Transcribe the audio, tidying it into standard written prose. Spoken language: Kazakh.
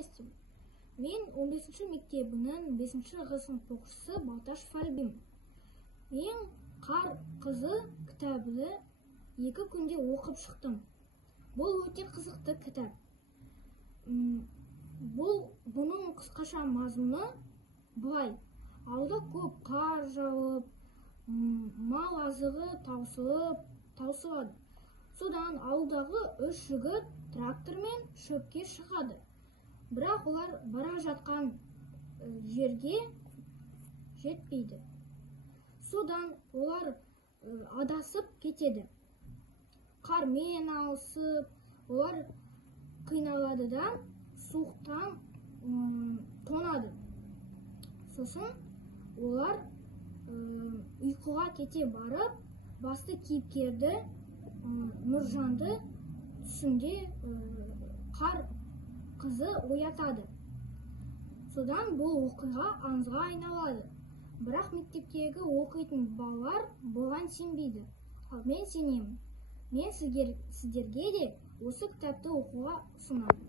емеспін. Мен 15-ші мектебінің 5-ші сынып оқушысы Балташ Фальбим. Мен «Қар қызы» кітабын 2 күнде оқып шықтым. Бұл өте қызықты кітап. Бұның қысқаша мазмұны былай: ауылда көп қар жауып, мал азығы таусылады. Содан ауылдағы 3 жігіт трактормен шөпке шығады. Бірақ олар бара жатқан жерге жетпейді. Содан олар адасып кетеді. Қармен алысып, олар қиналады да суықтан тоңады. Сосын олар ұйқыға кете барып, басты кейіпкерді Нұржанды түсінде қар қызы оятады. Содан бұл оқиға аңызға айналады. Бірақ мектептегі оқитын балалар бұған сенбейді. Ал мен сенемін. Мен сіздерге де осы кітапты оқуға ұсынамын.